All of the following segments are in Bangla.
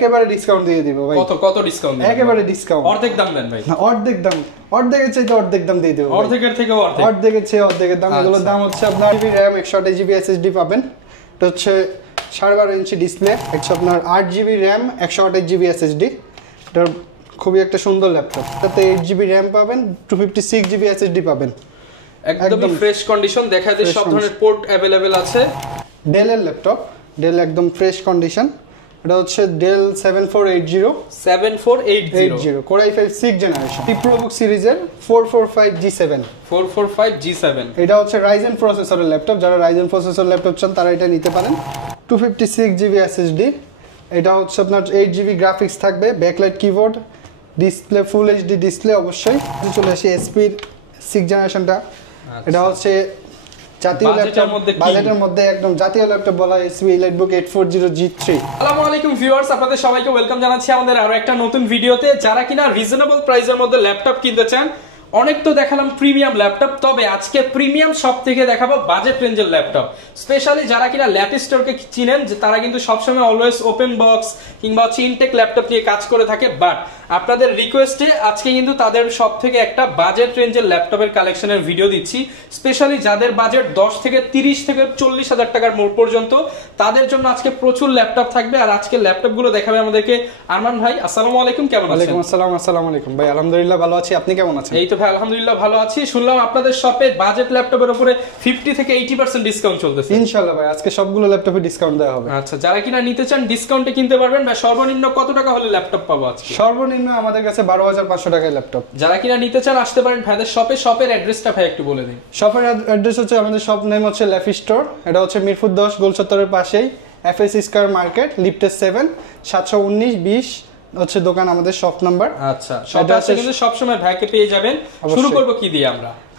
একেবারে ডিসকাউন্ট দিয়ে দিব ভাই। কত কত ডিসকাউন্ট দিবেন? একেবারে ডিসকাউন্ট। অর্ধেক দাম দেন ভাই। না অর্ধেক দাম, অর্ধেকের চাইতে অর্ধেক দাম দিয়ে দেব। অর্ধেকের থেকে অর্ধেক? অর্ধেকের চেয়ে অর্ধেকের দাম। এগুলোর দাম হচ্ছে আপনার জিবি RAM 128 জিবি SSD পাবেন। এটা হচ্ছে 12.5 ইঞ্চি ডিসপ্লে। হচ্ছে আপনার 8 জিবি RAM 128 জিবি SSD। এটা খুবই একটা সুন্দর ল্যাপটপ। এটাতে 8 জিবি RAM পাবেন, 256 জিবি SSD পাবেন। একদম ফ্রেশ কন্ডিশন। দেখা যায় সব ধরনের পোর্ট अवेलेबल আছে। ডেলের ল্যাপটপ, ডেল একদম ফ্রেশ কন্ডিশন। এটা হচ্ছে del 7480 Core i5 6th generation ProBook সিরিজের 445G7 এটা হচ্ছে Ryzen প্রসেসরের ল্যাপটপ। যারা Ryzen প্রসেসর ল্যাপটপ চান তারা এটা নিতে পারেন। 256 জিবি SSD। এটা হচ্ছে আপনার 8 জিবি গ্রাফিক্স থাকবে, backlight keyboard, display full HD display অবশ্যই। চলে আসি SP 6th জেনারেশনটা। এটা হচ্ছে জাতীয় ল্যাপটপ, বাজেটের মধ্যে একদম জাতীয় ল্যাপটপ বলা হয় SP EliteBook 840G3। আসসালামু আলাইকুম ভিউয়ার্স, আপনাদের সবাইকে ওয়েলকাম জানাচ্ছি আমাদের আরো একটা নতুন ভিডিওতে। যারা কিনা রিজনেবল প্রাইসের মধ্যে ল্যাপটপ কিনতে চান, অনেক তো দেখালাম প্রিমিয়াম ল্যাপটপ, তবে আজকে প্রিমিয়াম সব থেকে দেখাবো বাজেট রেঞ্জের ল্যাপটপ। স্পেশালি যারা কিনা ল্যাপস্টোরকে চিনেন, যে তারা কিন্তু সবসময় অলওয়েজ ওপেন বক্স কিংবা হচ্ছে ইনটেক ল্যাপটপ নিয়ে কাজ করে থাকে, বাট আপনাদের রিকোয়েস্টে আজকে কিন্তু তাদের সব থেকে একটা বাজেট রেঞ্জের ল্যাপটপের কালেকশনের ভিডিও দিচ্ছি। স্পেশালি যাদের বাজেট 10 থেকে 30 থেকে 40 হাজার টাকার মোড় পর্যন্ত, তাদের জন্য আজকে প্রচুর ল্যাপটপ থাকবে। আর আজকে ল্যাপটপগুলো দেখাবে আমাদেরকে আরমান ভাই। আসসালামু আলাইকুম, কেমন আছেন? ওয়ালাইকুম আসসালাম। আসসালামু আলাইকুম ভাই, আলহামদুলিল্লাহ ভালো আছি। আপনি কেমন আছেন? এই তো ভাই আলহামদুলিল্লাহ ভালো আছি। শুনলাম আপনাদের শপে বাজেট ল্যাপটপের উপরে 50 থেকে 80% ডিসকাউন্ট চলতেছে। ইনশাআল্লাহ ভাই, আজকে সবগুলো ল্যাপটপে ডিসকাউন্ট দেওয়া হবে। আচ্ছা, যারা কিনা নিতে চান ডিসকাউন্টে কিনতে পারবেন। ভাই সর্বনিম্ন কত টাকা হলে ল্যাপটপ পাবো আজকে? সর্বনিম্ন আমাদের কাছে 12,500 টাকায় ল্যাপটপ। যারা কিনা নিতে চান আসতে পারেন ভাইদের শপে। শপের অ্যাড্রেসটা ভাই একটু বলে দিন। শপের অ্যাড্রেস হচ্ছে, আমাদের শপ নেম হচ্ছে ল্যাফি স্টোর। এটা হচ্ছে মিরপুর 10 গোলচত্বরের পাশেই FS স্কয়ার মার্কেট, লিফটের 7, 719-20 হচ্ছে দোকান, আমাদের শপ নাম্বার। আচ্ছা, শপে আসলে কিন্তু সব সময় ভাইকে পেয়ে যাবেন। শুরু করব কি দিয়ে?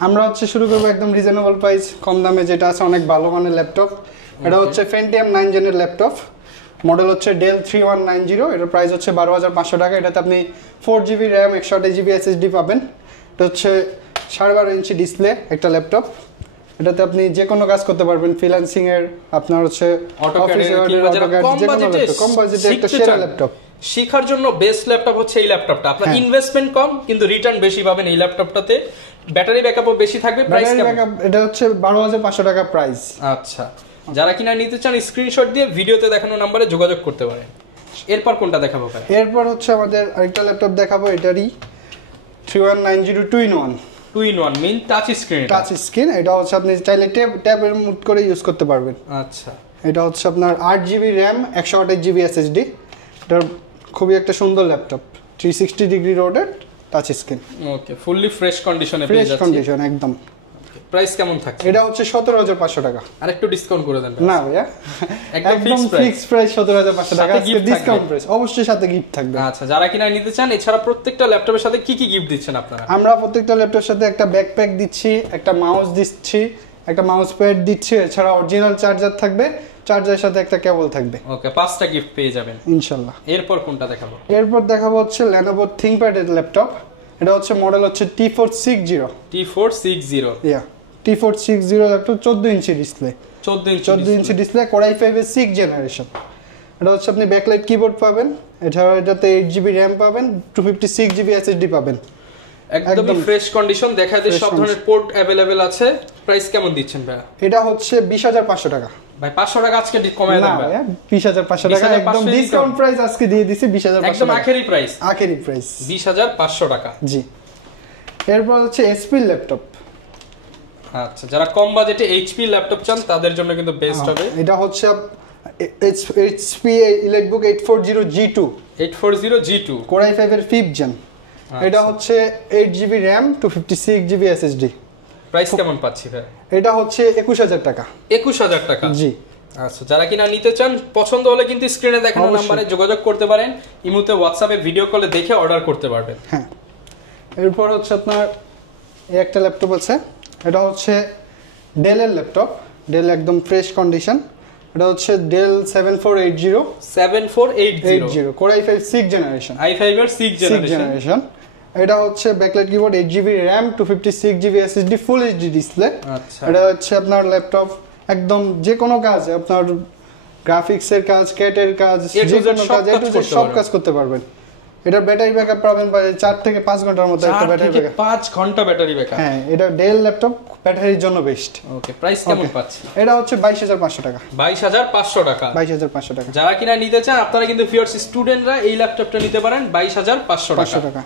আমরা হচ্ছে শুরু করব একদম রিজনেবল প্রাইস, কম দামে, যেটা আছে অনেক ভালো মানের ল্যাপটপ। এটা হচ্ছে Pentium 9 জেনের ল্যাপটপ, মডেল হচ্ছে Dell 3190। এটার প্রাইস হচ্ছে 12,500 টাকা। এটাতে আপনি 4 জিবি RAM 128 জিবি SSD পাবেন। এটা হচ্ছে 12.5 ইঞ্চি ডিসপ্লে একটা ল্যাপটপ। এটাতে আপনি যে কোনো কাজ করতে পারবেন, ফ্রিল্যান্সিং এর, আপনার হচ্ছে কম বাজেটে একটা সেরা ল্যাপটপ। শিখার জন্য বেস্ট ল্যাপটপ হচ্ছে এই ল্যাপটপটা। আপনার ইনভেস্টমেন্ট কম কিন্তু রিটার্ন বেশি পাবেন এই ল্যাপটপটাতে। ব্যাটারি ব্যাকআপও বেশি থাকবে। প্রাইস কেমন? এটা হচ্ছে 12,500 টাকা প্রাইস। আচ্ছা, যারা কিনা নিতে চান স্ক্রিনশট দিয়ে ভিডিওতে দেখানো নম্বরে যোগাযোগ করতে পারেন। এরপর কোনটা দেখাবো ভাই? এরপর হচ্ছে আমাদের আরেকটা ল্যাপটপ দেখাবো, এটারই 3190 2-in-1 মিন টাচ স্ক্রিন। Touch screen. এটা হচ্ছে আপনি চাইলে ট্যাবের মুড করে ইউজ করতে পারবেন। আচ্ছা, এটা হচ্ছে আপনার 8 জিবি RAM 128 জিবি SSD। এটা খুবই একটা সুন্দর laptop, 360 degree rotate touch screen. Okay, fully fresh কন্ডিশনে পেয়ে যাচ্ছি। ফ্রেশ কন্ডিশন একদম। প্রাইস কেমন থাকছে? এটা হচ্ছে 17,500 টাকা। আর একটু ডিসকাউন্ট করে দেন। না ভাইয়া, একদম ফিক্সড প্রাইস 17,500 টাকা। আজকে ডিসকাউন্ট প্রাইস, অবশ্যই সাথে গিফট থাকবে। আচ্ছা, যারা কিনা নিতে চান, এছাড়া প্রত্যেকটা ল্যাপটপের সাথে কি কি গিফট দিচ্ছেন আপনারা? আমরা প্রত্যেকটা ল্যাপটপের সাথে একটা ব্যাকপ্যাক দিচ্ছি, একটা মাউস দিচ্ছি, একটা মাউস প্যাড দিচ্ছি, এছাড়া অরিজিনাল চার্জার থাকবে, চার্জারের সাথে একটা কেবল থাকবে। ওকে, 5টা গিফট পেয়ে যাবেন ইনশাআল্লাহ। এরপর কোনটা দেখাবো? এরপর দেখাবো হচ্ছে Lenovo ThinkPad এর ল্যাপটপ। এটা হচ্ছে মডেল হচ্ছে T460 ইয়া T460 laptop, 14 inch display, 14 inch display, Core i5 এর 6th জেনারেশন। এটা হচ্ছে আপনি ব্যাকলাইট কিবোর্ড পাবেন, এছাড়া এটাতে 8 জিবি RAM পাবেন, 256 জিবি SSD পাবেন। একদম ফ্রেশ কন্ডিশন। দেখা যায় সব ধরনের পোর্ট अवेलेबल আছে। প্রাইস কেমন দিচ্ছেন ভাই? এটা হচ্ছে 20,500 টাকা। ভাই 500 টাকা আজকে কমায় দেন ভাই। 20,500 টাকা একদম ডিসকাউন্ট প্রাইস আজকে দিয়ে দিছি। 20,500 একদম আখেরি প্রাইস। 20,500 টাকা। জি। এরপর হচ্ছে HP ল্যাপটপ। আচ্ছা, যারা কম বাজেটে HP ল্যাপটপ চান তাদের জন্য কিন্তু বেস্ট হবে। এটা হচ্ছে HP EliteBook 840G2 Core i5 এর 5th জেন। এটা হচ্ছে 8 GB RAM 256 GB SSD। Price কেমন পাচ্ছি ভাই? এটা হচ্ছে 21,000 টাকা। 21,000 টাকা, জি। আচ্ছা, যারা কিনা নিতে চান, পছন্দ হলে কিন্তু স্ক্রিনে দেখানো নম্বরে যোগাযোগ করতে পারেন। ইমোতে, হোয়াটসঅ্যাপে ভিডিও কলে দেখে অর্ডার করতে পারবেন। হ্যাঁ। এরপর হচ্ছে আপনার এই একটা ল্যাপটপ আছে। এটা হচ্ছে ডেলের ল্যাপটপ, ডেল একদম ফ্রেশ কন্ডিশন। এটা হচ্ছে Dell 7480 Core i5 6th generation, i5 এর 6th জেনারেশন। এটা হচ্ছে backlight keyboard, 8 GB RAM 256 GB SSD, full HD display. আচ্ছা, এটা হচ্ছে আপনার ল্যাপটপ একদম যে কোনো কাজ আপনার গ্রাফিক্সের কাজ, ক্যাটের কাজ, যে কোনো কাজ সব কাজ করতে পারবেন। এটা ব্যাটারি ব্যাকআপ পাবেন 4 থেকে 5 ঘন্টার মতো একটা ব্যাটারি ব্যাকআপ। 5 ঘন্টা ব্যাটারি ব্যাকআপ। হ্যাঁ, এটা ডেল ল্যাপটপ ব্যাটারির জন্য বেস্ট। ওকে, প্রাইস কেমন পাচ্ছি? এটা হচ্ছে 22500 টাকা। 22500 টাকা। 22500 টাকা। যারা কিনা নিতে চান আপনারা কিন্তু ফিয়ার্স স্টুডেন্টরা এই ল্যাপটপটা নিতে পারেন 22500 টাকা।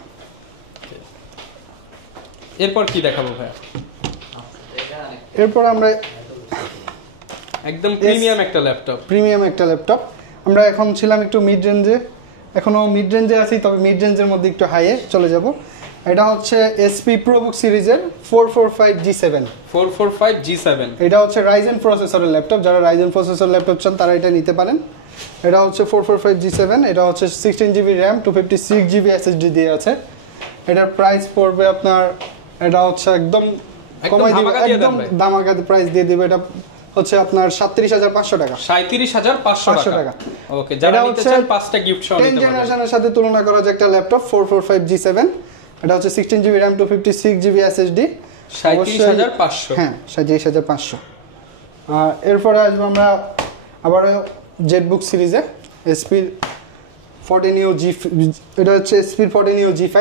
এরপর কি দেখাবো ভাই? এরপর আমরা একদম প্রিমিয়াম একটা ল্যাপটপ। আমরা এখন ছিলাম একটু মিড রেঞ্জে, এখনো মিড রেঞ্জে আছি, তবে মিড রেঞ্জের মধ্যে একটু হাইয়ে চলে যাব। এটা হচ্ছে এসপি প্রোবুক সিরিজের 445G7। 445G7 এটা হচ্ছে রাইজেন প্রসেসরের ল্যাপটপ। যারা রাইজেন প্রসেসর ল্যাপটপ চান তারা এটা নিতে পারেন। এটা হচ্ছে 445G7। এটা হচ্ছে 16GB RAM 256GB SSD দিয়ে আছে। এটার প্রাইস পড়বে আপনার, এটা হচ্ছে একদম কমাই দিবে, একদম দামাকা প্রাইস দিয়ে দিবে। এটা হচ্ছে আপনার 37500 টাকা। 37500 টাকা। ওকে, যারা নিতে চান 5টা গিফট সহ নিতে পারেন। 10 জেনারেশনের সাথে তুলনা করা যায় একটা ল্যাপটপ 445G7। এটা হচ্ছে 16GB RAM 256GB SSD। 37500। হ্যাঁ, 37500। আর এরপরে আসবো আমরা আবার জেটবুক সিরিজে এসপি 14 G, এটা হচ্ছে SP 14 G5।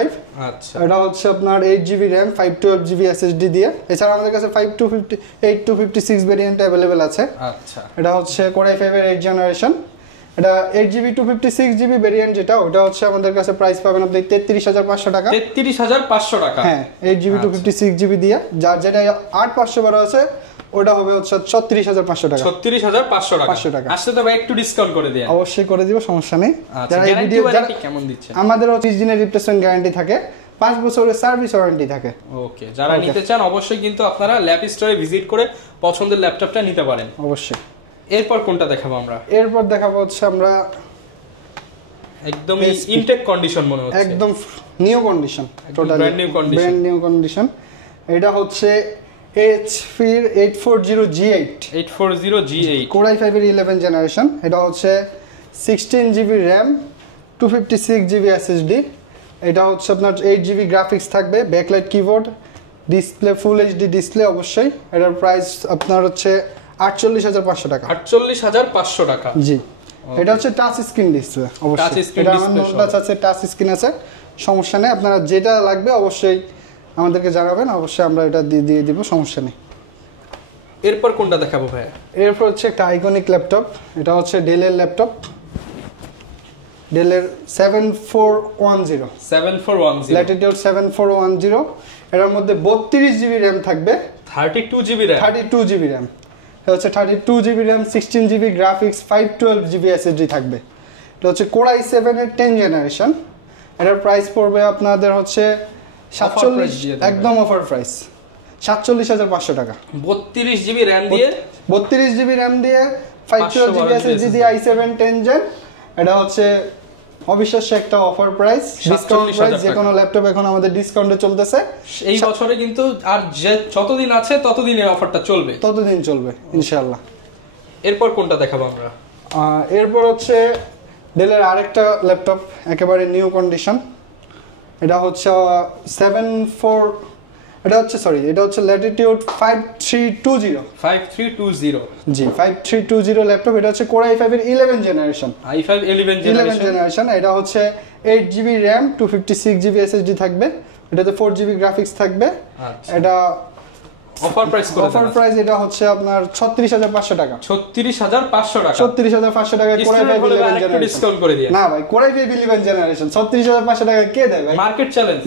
আচ্ছা, এটা হচ্ছে আপনার 8GB RAM 512GB SSD দিয়ে। এছাড়া আমাদের কাছে 8256 ভেরিয়েন্ট अवेलेबल আছে। আচ্ছা, এটা হচ্ছে Core i5 এর 8 জেনারেশন। এটা 8GB 256GB ভেরিয়েন্ট, যেটা ওটা হচ্ছে আমাদের কাছে প্রাইস পাবেন আপনি 33500 টাকা। 33500 টাকা। হ্যাঁ, 8GB 256GB দিয়ে। যার যেটা 8512 আছে ওটা হবে হচ্ছে 36500 টাকা। 36500 টাকা। আসলে তো ভাই একটু ডিসকাউন্ট করে দেন। অবশ্যই করে দিব, সমস্যা নেই। যারা এই ভিডিও কেমন দিচ্ছেন? আমাদের 30 দিনের রিপ্লেসমেন্ট গ্যারান্টি থাকে, 5 বছরের সার্ভিস ওয়ারেন্টি থাকে। ওকে, যারা নিতে চান অবশ্যই কিন্তু আপনারা ল্যাপ স্টোরে ভিজিট করে পছন্দের ল্যাপটপটা নিতে পারেন। অবশ্যই। এরপর কোনটা দেখাবো আমরা? এরপর দেখাবো হচ্ছে আমরা একদম ইনটেক কন্ডিশন মনে হচ্ছে, একদম new condition, totally brand new condition. এটা হচ্ছে HP 840G8। 840G8 Core i5 এর 11 জেনারেশন। এটা হচ্ছে 16GB RAM 256GB SSD। এটা হচ্ছে আপনার 8GB গ্রাফিক্স থাকবে, backlight keyboard, display full HD display অবশ্যই। এটার প্রাইস আপনার হচ্ছে 48500 টাকা। 48500 টাকা। জি, এটা হচ্ছে টাচ স্ক্রিন ডিসপ্লে অবশ্যই। এটা আমার আছে, টাচ স্ক্রিন আছে, সমস্যা নেই। আপনারা যেটা লাগবে অবশ্যই আমাদেরকে জানাবেন, অবশ্যই আমরা এটা দিয়ে দিব, সমস্যা নেই। এরপর কোনটা দেখাবো ভাই? এরপর হচ্ছে একটা আইকনিক ল্যাপটপ। এটা হচ্ছে ডেলের ল্যাপটপ, ডেলের 7410 ল্যাটিটিউড 7410। এটার মধ্যে 32GB RAM থাকবে, 32GB RAM। এটা হচ্ছে 32GB RAM 16GB graphics 512GB SSD থাকবে। এটা হচ্ছে Core i7 এর 10 জেনারেশন। এটার প্রাইস পড়বে আপনাদের হচ্ছে 47, একদম অফার প্রাইস 47500 টাকা। 32GB RAM দিয়ে 32GB RAM দিয়ে 512GB SSD দিয়ে i7 10 জেন। এটা হচ্ছে অবিশ্বাস্য একটা অফার প্রাইস, ডিসকাউন্ট প্রাইস। যে কোনো ল্যাপটপ এখন আমাদের ডিসকাউন্টে চলতেছে এই বছরে, কিন্তু আর যে যতদিন আছে ততদিন এই অফারটা চলবে, ততদিন চলবে ইনশাআল্লাহ। এরপর কোনটা দেখাবো আমরা? এরপর হচ্ছে ডেলের আরেকটা ল্যাপটপ, একেবারে নিউ কন্ডিশন। এটা হচ্ছে এটা হচ্ছে ল্যাটিটিউড 5320 জি 5320 ল্যাপটপ। এটা হচ্ছে Core i5 এর 11 জেনারেশন। i5 11 generation. এটা হচ্ছে 8GB RAM 256GB SSD থাকবে। এটাতে 4GB গ্রাফিক্স থাকবে। এটা অফার প্রাইস এটা হচ্ছে আপনার 36500 টাকা। 36500 টাকা। 36500 টাকা Core i5 11 জেনারেশন। ডিসকাউন্ট করে দিন। না ভাই, Core i5 11 জেনারেশন 36500 টাকা কে দেয় ভাই? মার্কেট চ্যালেঞ্জ,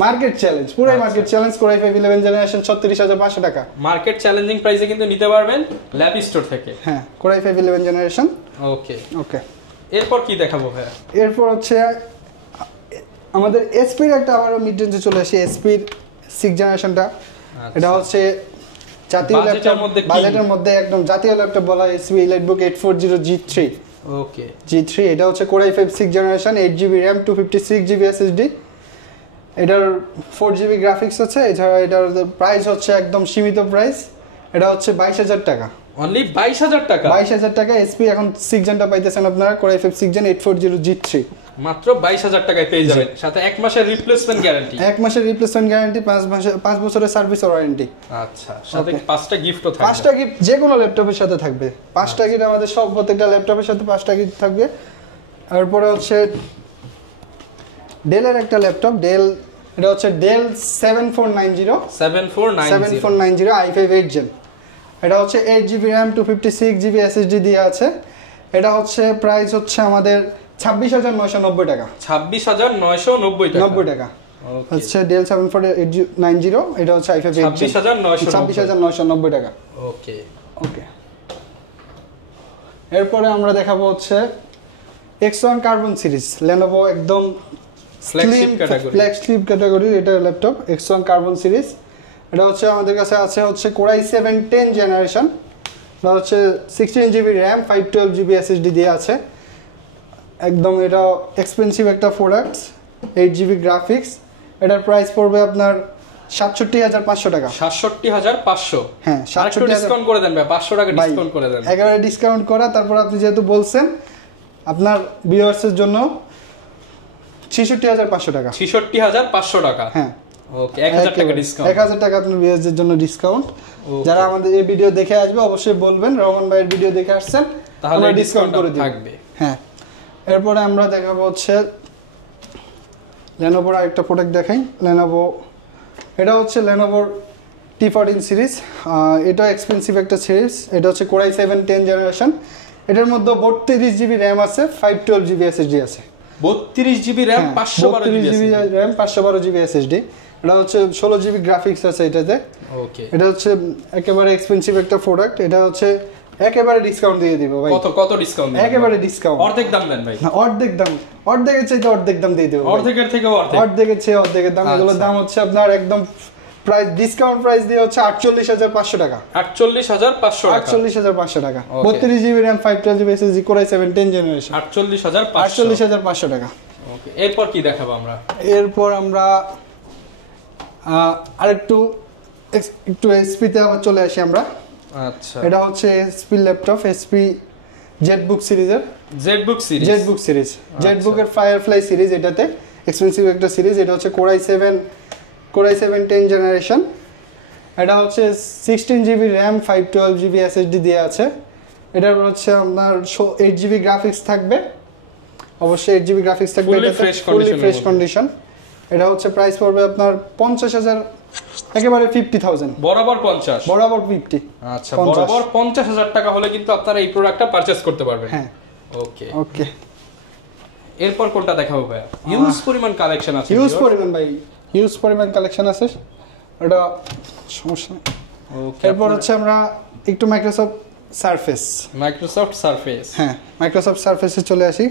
পুরো market challenge. Core i5 11 generation 36500 টাকা। মার্কেট চ্যালেঞ্জিং প্রাইসে কিন্তু নিতে পারবেন ল্যাপ স্টোর থেকে। হ্যাঁ, Core i5 11 জেনারেশন। ওকে। এরপর কি দেখাবো ভাই? এরপর হচ্ছে আমাদের SP এর একটা আবার মিড রেঞ্জে চলে আসে, SP 6 জেনারেশনটা। এটা হচ্ছে জাতীয় ল্যাপটপ, বাজেটের মধ্যে একদম জাতীয় ল্যাপটপ বলা হয় SP EliteBook 840G3। ওকে, G3। এটা হচ্ছে Core i5 6 generation, 8GB RAM 256GB SSD। এটার 4GB গ্রাফিক্স আছে। এছাড়া এটার প্রাইস হচ্ছে একদম সীমিত প্রাইস, এটা হচ্ছে 22000 টাকা। অনলি 22000 টাকা। 22000 টাকা SP এখন 6 জেনটা পাইতেছেন আপনারা, Core i5 6 জেন 840G3। মাত্র 22000 টাকায় পেয়ে যাবেন, সাথে 1 মাসের রিপ্লেসমেন্ট গ্যারান্টি। 1 মাসের রিপ্লেসমেন্ট গ্যারান্টি, 5 বছরের সার্ভিস ওয়ারেন্টি। আচ্ছা, সাথে 5টা গিফটও থাকবে। 5টা গিফট যে কোনো ল্যাপটপের সাথে থাকবে। 5টা গিফট আমাদের সব প্রত্যেকটা ল্যাপটপের সাথে 5টা গিফট থাকবে। তারপরে হচ্ছে ডেলের একটা ল্যাপটপ, ডেল, এটা হচ্ছে ডেল 7490 i5 8 Gen। এটা হচ্ছে 8GB RAM 256GB SSD দিয়ে আছে। এটা হচ্ছে প্রাইস হচ্ছে আমাদের 26990 টাকা। 26990 টাকা হচ্ছে ডেল 7490, এটা হচ্ছে i5 8 Gen 26990 টাকা। ওকে ওকে। এরপরে আমরা দেখাবো হচ্ছে X1 কার্বন সিরিজ, Lenovo একদম ফ্ল্যাগশিপ ক্যাটাগরি এটা ল্যাপটপ, X1 কার্বন সিরিজ। এটা হচ্ছে আমাদের কাছে আছে হচ্ছে Core i7 10 জেনারেশন, এটা হচ্ছে 16GB RAM 512GB SSD দিয়ে আছে। একদম এটা এক্সপেন্সিভ একটা প্রোডাক্ট, 8GB গ্রাফিক্স। এটার প্রাইস পড়বে আপনার 67500 টাকা। 67500? হ্যাঁ, 67000 ডিসকাউন্ট করে দেন ভাই, 500 টাকা ডিসকাউন্ট করে দেন। একেবারে ডিসকাউন্ট করা। তারপর আপনি যেহেতু বলছেন, আপনার ভিউয়ার্সের জন্য 66500 টাকা। 66500 টাকা, হ্যাঁ। ওকে, 1000 টাকা ডিসকাউন্ট। 1000 টাকা আপনার ভিউয়ার্সদের জন্য ডিসকাউন্ট। যারা আমাদের এই ভিডিও দেখে আসবে অবশ্যই বলবেন রহমান ভাইয়ের ভিডিও দেখে আসছেন, তাহলে ডিসকাউন্ট করে থাকবে। হ্যাঁ। এরপরে আমরা দেখাবো হচ্ছে Lenovo আরেকটা প্রোডাক্ট দেখাই। Lenovo, এটা হচ্ছে Lenovo T14 সিরিজ। এটা এক্সপেন্সিভ একটা সিরিজ। এটা হচ্ছে Core i7 10 জেনারেশন। এটার মধ্যে 32GB RAM আছে, 512GB SSD আছে। 32GB RAM 512GB RAM 512GB SSD। এটা হচ্ছে 16GB গ্রাফিক্স আছে এটাতে। ওকে, এটা হচ্ছে একেবারে এক্সপেন্সিভ একটা প্রোডাক্ট। এটা হচ্ছে একেবারে ডিসকাউন্ট দিয়ে দিব ভাই। কত ডিসকাউন্ট? একেবারে ডিসকাউন্ট, অর্ধেক দাম দেন ভাই। অর্ধেক দাম, অর্ধেকের চাইতে অর্ধেক দাম দিয়ে দেব। অর্ধেকের থেকে অর্ধেকের চেয়ে অর্ধেকের দাম। এগুলোর দাম হচ্ছে আপনার একদম প্রাইস ডিসকাউন্ট প্রাইস দিয়ে হচ্ছে 48500 টাকা। 48500 টাকা। 32GB RAM 512GB SSD Core i7 10 generation, 48500 টাকা। ওকে, এরপর কি দেখাবো আমরা? এরপর আমরা আরেকটু এসপি তে আবার চলে আসি আমরা। আচ্ছা, এটা হচ্ছে এসপি ল্যাপটপ, এসপি জেটবুক সিরিজের, জেটবুক সিরিজ, জেটবুকের ফায়ারফ্লাই সিরিজ। এটাতে এক্সপেন্সিভ একটা সিরিজ। এটা হচ্ছে Core i7 10 জেনারেশন। এটা হচ্ছে 16GB RAM 512GB SSD দিয়ে আছে। এটার হচ্ছে আপনার 8GB গ্রাফিক্স থাকবে, অবশ্যই 8GB গ্রাফিক্স থাকবে। এটা ফুলি ফ্রেশ কন্ডিশন। এটা হচ্ছে প্রাইস পড়বে আপনার 50000, একেবারে 50000। বরাবর 50, বরাবর 50। আচ্ছা, বরাবর 50000 টাকা হলে কিন্তু আপনারা এই প্রোডাক্টটা পারচেজ করতে পারবেন। হ্যাঁ, ওকে ওকে। এরপর কোনটা দেখাবো ভাই? হিউজ পরিমাণ কালেকশন আছে। হিউজ পরিমাণ ভাই, হিউজ পরিমাণ কালেকশন আছে। এটা সমস্যা নেই। ওকে, এরপর হচ্ছে আমরা একটু মাইক্রোসফট সারফেস। হ্যাঁ, মাইক্রোসফট সারফেসে চলে আসি।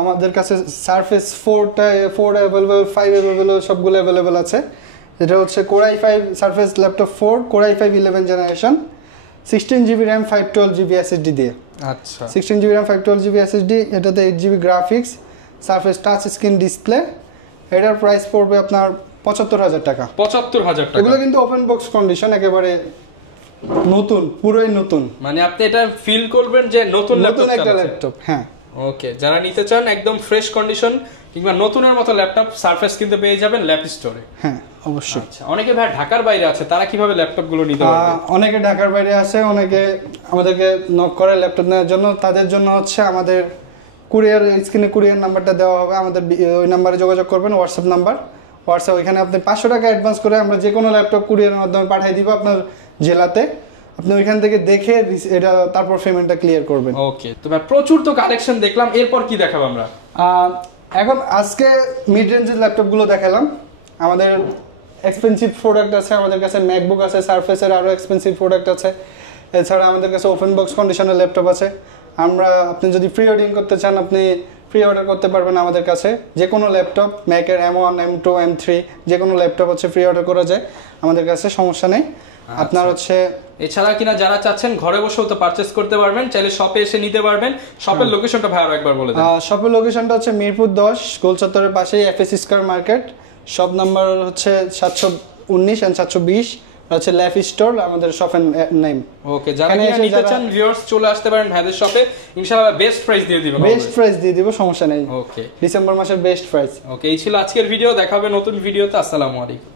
আমাদের কাছে সারফেস 4 অ্যাভেলেবল, 5 অ্যাভেলেবল, সবগুলো অ্যাভেলেবল আছে। এটা হচ্ছে Core i5 surface laptop 4, Core i5 11 generation, 16GB RAM 512GB SSD দিয়ে। আচ্ছা, 16GB RAM 512GB SSD। এটাতে 8GB graphics, surface touch screen display. এটার প্রাইস পড়বে আপনার 75000 টাকা। 75000 টাকা। এগুলো কিন্তু ওপেন বক্স কন্ডিশন, একেবারে নতুন, পুরোই নতুন। মানে আপনি এটা ফিল করবেন যে নতুন একটা ল্যাপটপ। হ্যাঁ, ওকে, যারা নিতে চান একদম ফ্রেশ কন্ডিশন কিংবা নতুনের মতো ল্যাপটপ সারফেস কিন্তু পেয়ে যাবেন ল্যাপ স্টোরে। হ্যাঁ, অবশ্যই। আচ্ছা, অনেকে ভাই ঢাকার বাইরে আছে, তারা কিভাবে ল্যাপটপ গুলো নিতে পারবে? অনেকে ঢাকার বাইরে আছে, অনেকে আমাদেরকে নক করে ল্যাপটপ নেওয়ার জন্য। তাদের জন্য হচ্ছে আমাদের কুরিয়ার, স্ক্রিনে কুরিয়ার নাম্বারটা দেওয়া হবে, আমাদের ওই নাম্বারে যোগাযোগ করবেন, হোয়াটসঅ্যাপ নাম্বার। হোয়াটসঅ্যাপ, ওইখানে আপনি 500 টাকা অ্যাডভান্স করে আমরা যে কোনো ল্যাপটপ কুরিয়ারের মাধ্যমে পাঠিয়ে দিব আপনার জেলাতে। আপনি ওইখান থেকে দেখে এটা তারপর পেমেন্টটা ক্লিয়ার করবেন। ওকে, তো ভাই প্রচুর তো কালেকশন দেখলাম, এরপর কি দেখাবো আমরা? এখন আজকে মিড রেঞ্জের ল্যাপটপগুলো দেখালাম। আমাদের এক্সপেন্সিভ প্রোডাক্ট আছে, আমাদের কাছে ম্যাকবুক আছে, সারফেসের আরও এক্সপেন্সিভ প্রোডাক্ট আছে। এছাড়া আমাদের কাছে ওপেন বক্স কন্ডিশনের ল্যাপটপ আছে। আপনি যদি প্রি অর্ডারিং করতে চান, আপনি প্রি অর্ডার করতে পারবেন আমাদের কাছে। যে কোনো ল্যাপটপ, ম্যাকের M1, M2, M3 যে কোনো ল্যাপটপ হচ্ছে প্রি অর্ডার করা যায় আমাদের কাছে, সমস্যা নেই। আপনার হচ্ছে এছাড়া কিনা যারা চাচ্ছেন ঘরে বসেও তো পারচেজ করতে পারবেন, চাইলে শপে এসে নিতে পারবেন। শপের লোকেশনটা ভাই আরো একবার বলে দেন। শপের লোকেশনটা হচ্ছে মিরপুর 10 গোল চত্বরের পাশেই FS square market. Shop number হচ্ছে 719 and 720। হচ্ছে ল্যাফ স্টোর আমাদের শপের নেম। ওকে, যারা নিতে চান ভিউয়ার্স চলে আসতে পারেন ভাইদের শপে, ইনশাআল্লাহ বেস্ট প্রাইস দিয়ে দিবেন। বেস্ট প্রাইস দিয়ে দিব, সমস্যা নেই। ওকে, ডিসেম্বর মাসের বেস্ট প্রাইস। ওকে, এই ছিল আজকের ভিডিও, দেখা হবে নতুন ভিডিওতে। আসসালামু আলাইকুম।